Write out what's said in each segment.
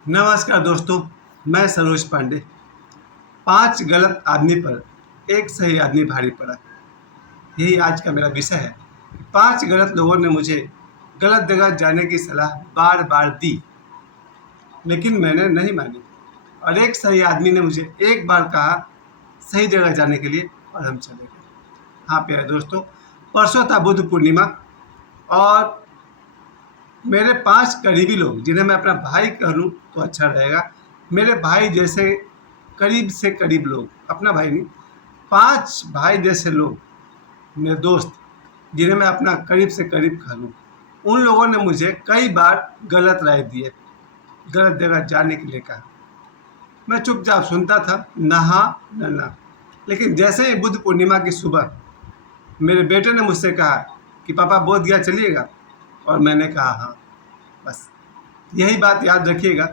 नमस्कार दोस्तों, मैं सरोज पांडे। 5 गलत आदमी पर एक सही आदमी भारी पड़ा, यही आज का मेरा विषय है। 5 गलत लोगों ने मुझे गलत जगह जाने की सलाह बार-बार दी, लेकिन मैंने नहीं मानी। और एक सही आदमी ने मुझे एक बार कहा सही जगह जाने के लिए, और हम चले गए। हाँ प्यारे दोस्तों, परसों था बुद्ध पूर्णिमा, और मेरे 5 करीबी लोग, जिन्हें मैं अपना भाई कह लूँ तो अच्छा रहेगा, मेरे भाई जैसे करीब से करीब लोग, अपना भाई नहीं, 5 भाई जैसे लोग, मेरे दोस्त, जिन्हें मैं अपना करीब से करीब कह लूँ, उन लोगों ने मुझे कई बार गलत राय दिए, गलत जगह जाने के लिए कहा। मैं चुपचाप सुनता था, ना हाँ न ना। लेकिन जैसे ही बुद्ध पूर्णिमा की सुबह मेरे बेटे ने मुझसे कहा कि पापा बोधगया चलिएगा, और मैंने कहा हाँ, बस यही बात याद रखिएगा।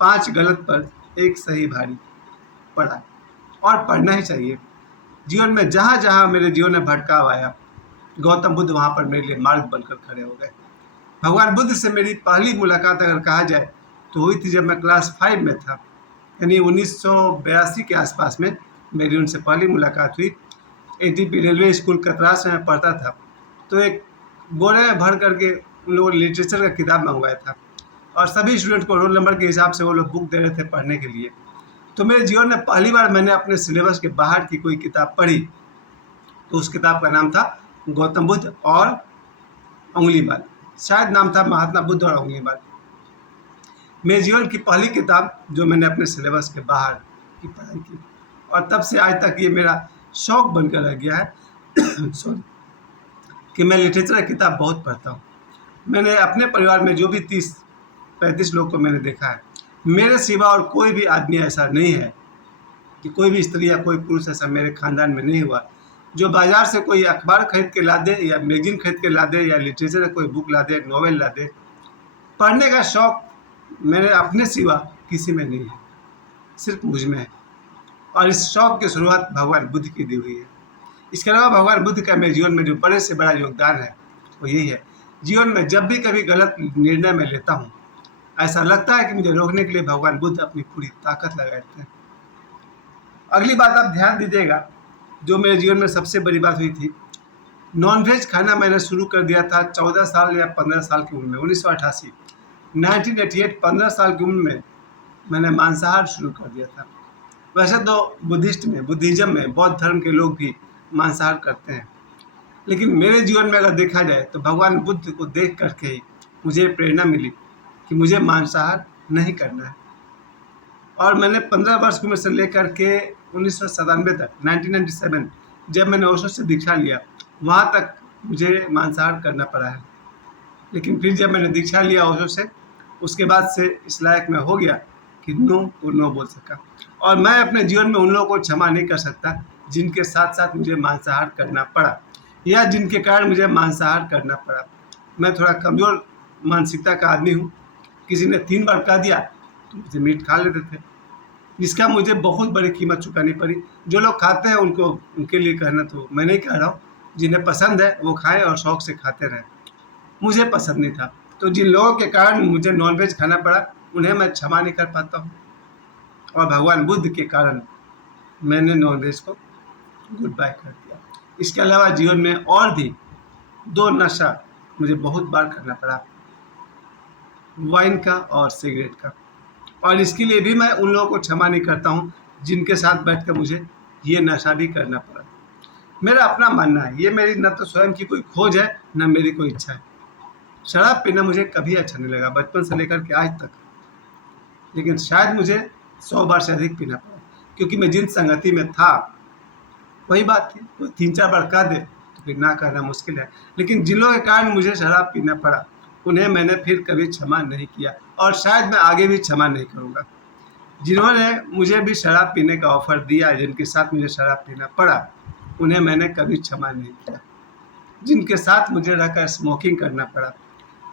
5 गलत पर एक सही भारी पड़ा, और पढ़ना ही चाहिए। जीवन में जहाँ जहाँ मेरे जीवन में भटकाव आया, गौतम बुद्ध वहाँ पर मेरे लिए मार्ग बनकर खड़े हो गए। भगवान बुद्ध से मेरी पहली मुलाकात अगर कहा जाए तो हुई थी जब मैं क्लास 5 में था, यानी 1982 के आसपास में मेरी उनसे पहली मुलाकात हुई। एटीपी रेलवे स्कूल कतरास में मैं पढ़ता था, तो एक बोरे में भर करके उन लोगों ने लिटरेचर का किताब मंगवाया था, और सभी स्टूडेंट को रोल नंबर के हिसाब से वो लोग बुक दे रहे थे पढ़ने के लिए। तो मेरे जीवन में पहली बार मैंने अपने सिलेबस के बाहर की कोई किताब पढ़ी, तो उस किताब का नाम था गौतम बुद्ध और उंगलीमाल। शायद नाम था महात्मा बुद्ध और उंगलीमाल। मेरे जीवन की पहली किताब जो मैंने अपने सिलेबस के बाहर की पढ़ाई की, और तब से आज तक ये मेरा शौक बनकर रह गया है सॉरी, कि मैं लिटरेचर की किताब बहुत पढ़ता हूँ। मैंने अपने परिवार में जो भी 30-35 लोग को मैंने देखा है, मेरे सिवा और कोई भी आदमी ऐसा नहीं है, कि कोई भी स्त्री या कोई पुरुष ऐसा मेरे खानदान में नहीं हुआ जो बाजार से कोई अखबार खरीद के ला दे, या मैगजीन खरीद के ला दे, या लिटरेचर का कोई बुक ला दे, नॉवेल ला दे। पढ़ने का शौक मेरे अपने सिवा किसी में नहीं है, सिर्फ मुझ में है। और इस शौक की शुरुआत भगवान बुद्ध की दी हुई है। इसके अलावा भगवान बुद्ध का मेरे जीवन में जो बड़े से बड़ा योगदान है वो यही है, जीवन में जब भी कभी गलत निर्णय मैं लेता हूँ, ऐसा लगता है कि मुझे रोकने के लिए भगवान बुद्ध अपनी पूरी ताकत लगाते हैं। अगली बात आप ध्यान दीजिएगा, जो मेरे जीवन में सबसे बड़ी बात हुई थी, नॉनवेज खाना मैंने शुरू कर दिया था 14 साल या 15 साल की उम्र में, 1988, 1988, 15 साल की उम्र में मैंने मांसाहार शुरू कर दिया था। वैसे तो बुद्धिज़्म में, बौद्ध धर्म के लोग भी मांसाहार करते हैं, लेकिन मेरे जीवन में अगर देखा जाए तो भगवान बुद्ध को देख करके ही मुझे प्रेरणा मिली कि मुझे मांसाहार नहीं करना है। और मैंने 15 वर्ष की उम्र से लेकर के 1997 तक, 1997, जब मैंने ओशो से दीक्षा लिया, वहाँ तक मुझे मांसाहार करना पड़ा है। लेकिन फिर जब मैंने दीक्षा लिया ओशो से, उसके बाद से इस लायक मैं हो गया कि नो को नो बोल सका। और मैं अपने जीवन में उन लोगों को क्षमा नहीं कर सकता जिनके साथ साथ मुझे मांसाहार करना पड़ा, या जिनके कारण मुझे मांसाहार करना पड़ा। मैं थोड़ा कमज़ोर मानसिकता का आदमी हूँ। किसी ने 3 बार कह दिया तो मुझे मीट खा लेते थे, जिसका मुझे बहुत बड़ी कीमत चुकानी पड़ी। जो लोग खाते हैं उनको, उनके लिए कहना तो मैं नहीं कह रहा हूँ, जिन्हें पसंद है वो खाएं और शौक से खाते रहें। मुझे पसंद नहीं था, तो जिन लोगों के कारण मुझे नॉनवेज खाना पड़ा, उन्हें मैं क्षमा नहीं कर पाता हूँ। और भगवान बुद्ध के कारण मैंने नॉनवेज को गुड बाय कर दिया। इसके अलावा जीवन में और भी 2 नशा मुझे बहुत बार करना पड़ा, वाइन का और सिगरेट का। और इसके लिए भी मैं उन लोगों को क्षमा नहीं करता हूँ जिनके साथ बैठकर मुझे ये नशा भी करना पड़ा। मेरा अपना मानना है, ये मेरी न तो स्वयं की कोई खोज है, न मेरी कोई इच्छा है। शराब पीना मुझे कभी अच्छा नहीं लगा, बचपन से लेकर के आज तक। लेकिन शायद मुझे 100 बार से अधिक पीना पड़ा, क्योंकि मैं जिन संगति में था वही बात थी। कोई 3-4 बार कह दे तो फिर ना कहना मुश्किल है। लेकिन जिन लोगों के कारण मुझे शराब पीना पड़ा, उन्हें मैंने फिर कभी क्षमा नहीं किया, और शायद मैं आगे भी क्षमा नहीं करूँगा। जिन्होंने मुझे भी शराब पीने का ऑफ़र दिया, जिनके साथ मुझे शराब पीना पड़ा, उन्हें मैंने कभी क्षमा नहीं किया। जिनके साथ मुझे रहकर स्मोकिंग करना पड़ा,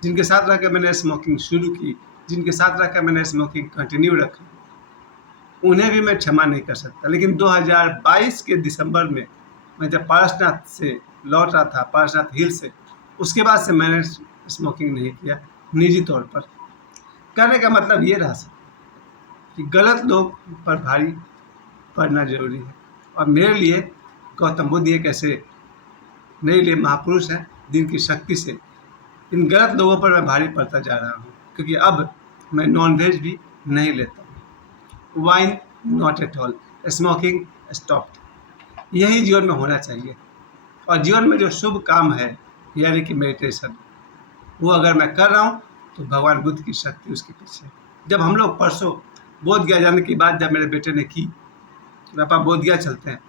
जिनके साथ रहकर मैंने स्मोकिंग शुरू की, जिनके साथ रहकर मैंने स्मोकिंग कंटिन्यू रखी, उन्हें भी मैं क्षमा नहीं कर सकता। लेकिन 2022 के दिसंबर में मैं जब पारसनाथ से लौट रहा था, पारसनाथ हिल से, उसके बाद से मैंने स्मोकिंग नहीं किया निजी तौर पर। कहने का मतलब ये रहा सर, कि गलत लोग पर भारी पड़ना जरूरी है। और मेरे लिए गौतम बुद्ध एक ऐसे मेरे लिए महापुरुष हैं जिनकी शक्ति से इन गलत लोगों पर मैं भारी पड़ता जा रहा हूँ, क्योंकि अब मैं नॉन वेज भी नहीं लेता हूँ। Wine not at all, smoking stopped. यही जीवन में होना चाहिए। और जीवन में जो शुभ काम है यानी कि मेडिटेशन, वो अगर मैं कर रहा हूँ तो भगवान बुद्ध की शक्ति उसके पीछे। जब हम लोग परसों बोध गया जाने की बात जब मेरे बेटे ने की, पापा बोध गया चलते हैं,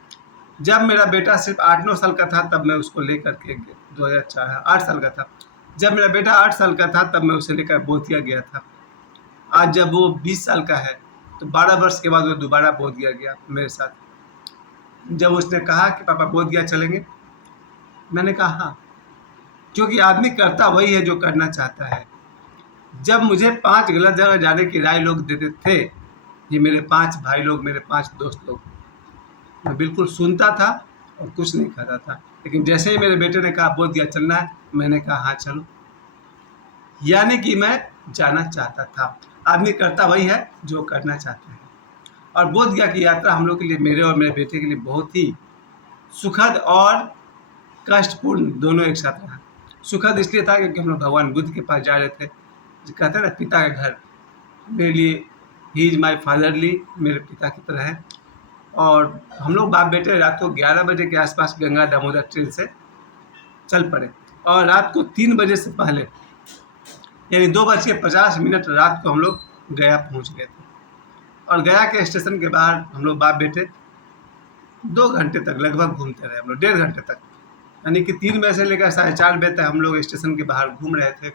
जब मेरा बेटा सिर्फ 8-9 साल का था तब मैं उसको लेकर के 2004 8 साल का था, जब मेरा बेटा 8 साल का था तब मैं उसे लेकर बोधगया गया था। आज जब वो 20 साल का है तो 12 वर्ष के बाद वो दोबारा बोधगया गया मेरे साथ। जब उसने कहा कि पापा बोधगया चलेंगे, मैंने कहा हाँ, क्योंकि आदमी करता वही है जो करना चाहता है। जब मुझे 5 गलत जगह जाने की राय लोग देते थे, ये मेरे 5 भाई लोग, मेरे 5 दोस्त लोग, मैं बिल्कुल सुनता था और कुछ नहीं खाता था। लेकिन जैसे ही मेरे बेटे ने कहा बोधगया चलना है, मैंने कहा हाँ चलो। यानी कि मैं जाना चाहता था। आदमी करता वही है जो करना चाहता है। और बोधगया की यात्रा हम लोग के लिए, मेरे और मेरे बेटे के लिए बहुत ही सुखद और कष्टपूर्ण दोनों एक साथ रहा। सुखद इसलिए था क्योंकि हम लोग भगवान बुद्ध के पास जा रहे थे। कहते हैं ना पिता का घर, मेरे लिए ही इज़ माई फादरली, मेरे पिता की तरह है। और हम लोग बाप बेटे रात को 11 बजे के आसपास गंगा दामोदर ट्रेन से चल पड़े। और रात को 3 बजे से पहले यानी 2:50 रात को हम लोग गया पहुंच गए थे। और गया के स्टेशन के बाहर हम लोग बाप बेटे 2 घंटे तक लगभग घूमते रहे। हम लोग 1.5 घंटे तक, यानी कि 3 बजे से लेकर 4:30 बजे तक हम लोग स्टेशन के बाहर घूम रहे थे,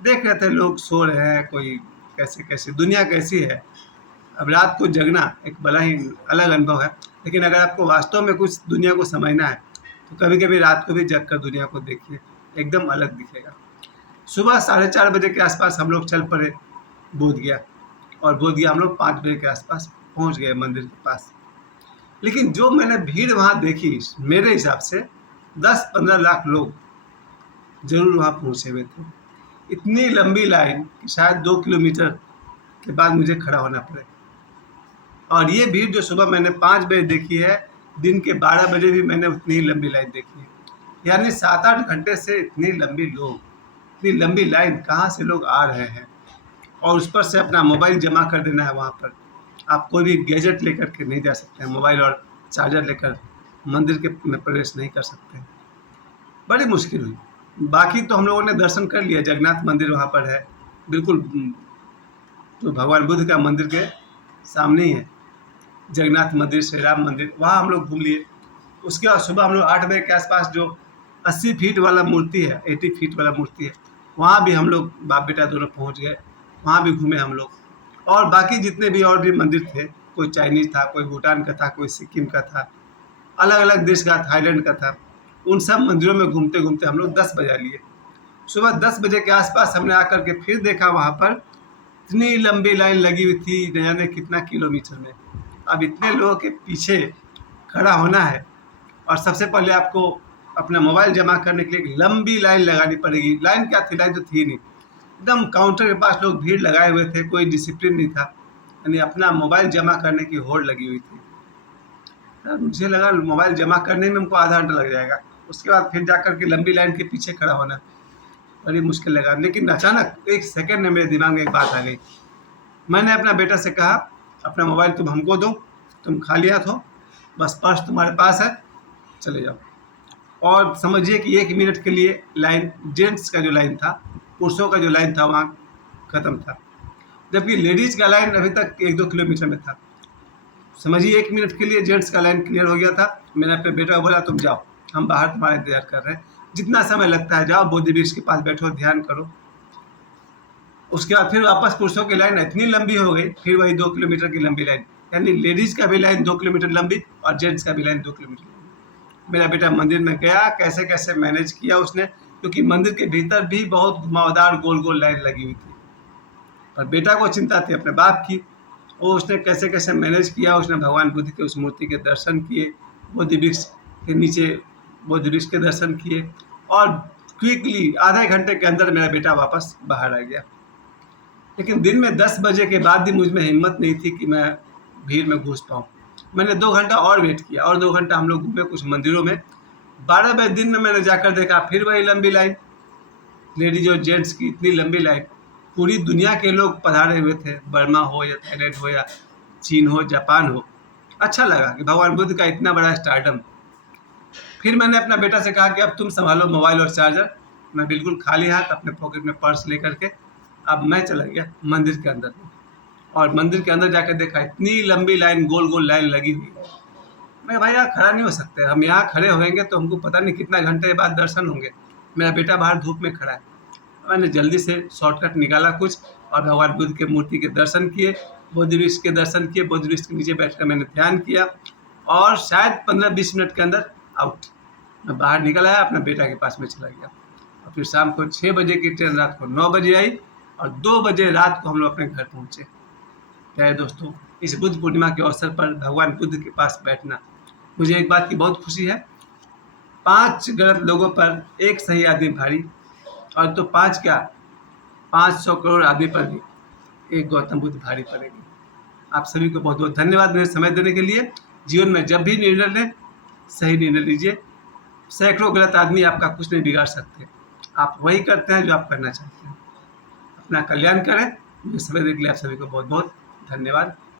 देख रहे थे लोग सो रहे हैं, कोई कैसे कैसे दुनिया कैसी है। अब रात को जगना एक बड़ा ही अलग अनुभव है, लेकिन अगर आपको वास्तव में कुछ दुनिया को समझना है तो कभी कभी रात को भी जग कर दुनिया को देखिए, एकदम अलग दिखेगा। सुबह 4:30 बजे के आसपास हम लोग चल पड़े बोधगया। और बोधगया हम लोग 5 बजे के आसपास पहुंच गए मंदिर के पास। लेकिन जो मैंने भीड़ वहाँ देखी, मेरे हिसाब से 10-15 लाख लोग जरूर वहाँ पहुँचे हुए थे। इतनी लंबी लाइन कि शायद 2 किलोमीटर के बाद मुझे खड़ा होना पड़े। और ये भीड़ जो सुबह मैंने 5 बजे देखी है, दिन के 12 बजे भी मैंने उतनी ही लंबी लाइन देखी है। यानी 7-8 घंटे से इतनी लंबी लाइन कहाँ से लोग आ रहे हैं। और उस पर से अपना मोबाइल जमा कर देना है वहाँ पर। आप कोई भी गैजेट लेकर के नहीं जा सकते हैं, मोबाइल और चार्जर लेकर मंदिर के में प्रवेश नहीं कर सकते हैं। बड़ी मुश्किल हुई। बाकी तो हम लोगों ने दर्शन कर लिया, जगन्नाथ मंदिर वहाँ पर है, बिल्कुल तो भगवान बुद्ध का मंदिर के सामने ही है जगन्नाथ मंदिर, श्री राम मंदिर, वहाँ हम लोग घूम लिए। उसके बाद सुबह हम लोग 8 बजे के आसपास जो 80 फीट वाला मूर्ति है, 80 फीट वाला मूर्ति है, वहाँ भी हम लोग बाप बेटा दोनों पहुँच गए, वहाँ भी घूमे हम लोग। और बाकी जितने भी और भी मंदिर थे, कोई चाइनीज़ था, कोई भूटान का था, कोई सिक्किम का था, अलग अलग देश का, थाईलैंड का था, उन सब मंदिरों में घूमते घूमते हम लोग 10 बजा लिए। सुबह 10 बजे के आसपास हमने आकर के फिर देखा वहाँ पर इतनी लंबी लाइन लगी हुई थी, न जाने कितना किलोमीटर में। अब इतने लोगों के पीछे खड़ा होना है और सबसे पहले आपको अपना मोबाइल जमा करने के लिए एक लंबी लाइन लगानी पड़ेगी। लाइन क्या थी, लाइन तो थी नहीं, एकदम काउंटर के पास लोग भीड़ लगाए हुए थे, कोई डिसिप्लिन नहीं था, यानी अपना मोबाइल जमा करने की होड़ लगी हुई थी। मुझे लगा मोबाइल जमा करने में हमको आधा घंटा लग जाएगा, उसके बाद फिर जाकर के लंबी लाइन के पीछे खड़ा होना बड़ी मुश्किल लगा। लेकिन अचानक 1 सेकंड में मेरे दिमाग में एक बात आ गई। मैंने अपना बेटा से कहा अपना मोबाइल तुम हमको दो, तुम खाली हाथ हो, बस पर्स तुम्हारे पास है, चले जाओ। और समझिए कि 1 मिनट के लिए लाइन, जेंट्स का जो लाइन था, पुरुषों का जो लाइन था वहाँ ख़त्म था, जबकि लेडीज़ का लाइन अभी तक 1-2 किलोमीटर में था। समझिए 1 मिनट के लिए जेंट्स का लाइन क्लियर हो गया था। मैंने अपने बेटा को बोला तुम जाओ, हम बाहर तुम्हारा इंतजार कर रहे हैं, जितना समय लगता है जाओ, बोधि वृक्ष के पास बैठो, ध्यान करो। उसके बाद फिर वापस पुरुषों की लाइन इतनी लंबी हो गई, फिर वही 2 किलोमीटर की लंबी लाइन, यानी लेडीज़ का भी लाइन 2 किलोमीटर लंबी और जेंट्स का भी लाइन 2 किलोमीटर लंबी। मेरा बेटा मंदिर में गया, कैसे कैसे मैनेज किया उसने, क्योंकि मंदिर के भीतर भी बहुत घुमावदार गोल गोल लाइन लगी हुई थी। पर बेटा को चिंता थी अपने बाप की, वो उसने कैसे कैसे मैनेज किया। उसने भगवान बुद्ध के उस मूर्ति के दर्शन किए, बोधि वृक्ष के नीचे बोधि वृक्ष के दर्शन किए, और क्विकली आधे घंटे के अंदर मेरा बेटा वापस बाहर आ गया। लेकिन दिन में 10 बजे के बाद भी मुझ में हिम्मत नहीं थी कि मैं भीड़ में घुस पाऊँ। मैंने 2 घंटा और वेट किया और 2 घंटा हम लोग घूमे कुछ मंदिरों में। 12 बजे दिन में मैंने जाकर देखा फिर वही लंबी लाइन, लेडीज और जेंट्स की इतनी लंबी लाइन। पूरी दुनिया के लोग पधारे हुए थे, बर्मा हो या थाईलैंड हो या चीन हो, जापान हो। अच्छा लगा कि भगवान बुद्ध का इतना बड़ा स्टारडम। फिर मैंने अपना बेटा से कहा कि अब तुम संभालो मोबाइल और चार्जर। मैं बिल्कुल खाली हाथ अपने पॉकेट में पर्स लेकर के अब मैं चला गया मंदिर के अंदर। और मंदिर के अंदर जाकर देखा इतनी लंबी लाइन, गोल गोल लाइन लगी हुई है। मैं भाई यहाँ खड़ा नहीं हो सकते, हम यहाँ खड़े होएंगे तो हमको पता नहीं कितना घंटे बाद दर्शन होंगे। मेरा बेटा बाहर धूप में खड़ा है। मैंने जल्दी से शॉर्टकट निकाला कुछ और भगवान बुद्ध के मूर्ति के दर्शन किए, बोधि वृक्ष के दर्शन किए, बोधि वृक्ष के नीचे बैठकर मैंने ध्यान किया और शायद 15-20 मिनट के अंदर आउट। मैं बाहर निकल आया, अपना बेटा के पास में चला गया। और फिर शाम को 6 बजे की ट्रेन रात को 9 बजे आई और 2 बजे रात को हम लोग अपने घर पहुँचे। प्यारे दोस्तों, इस बुद्ध पूर्णिमा के अवसर पर भगवान बुद्ध के पास बैठना, मुझे एक बात की बहुत खुशी है। 5 गलत लोगों पर एक सही आदमी भारी, और तो 5 क्या, 500 करोड़ आदमी पर भी एक गौतम बुद्ध भारी पड़ेगी। आप सभी को बहुत बहुत धन्यवाद मुझे समय देने के लिए। जीवन में जब भी निर्णय लें, सही निर्णय लीजिए। सैकड़ों गलत आदमी आपका कुछ नहीं बिगाड़ सकते, आप वही करते हैं जो आप करना चाहते हैं। अपना कल्याण करें। मुझे समय देने के लिए आप सभी को बहुत बहुत धन्यवाद।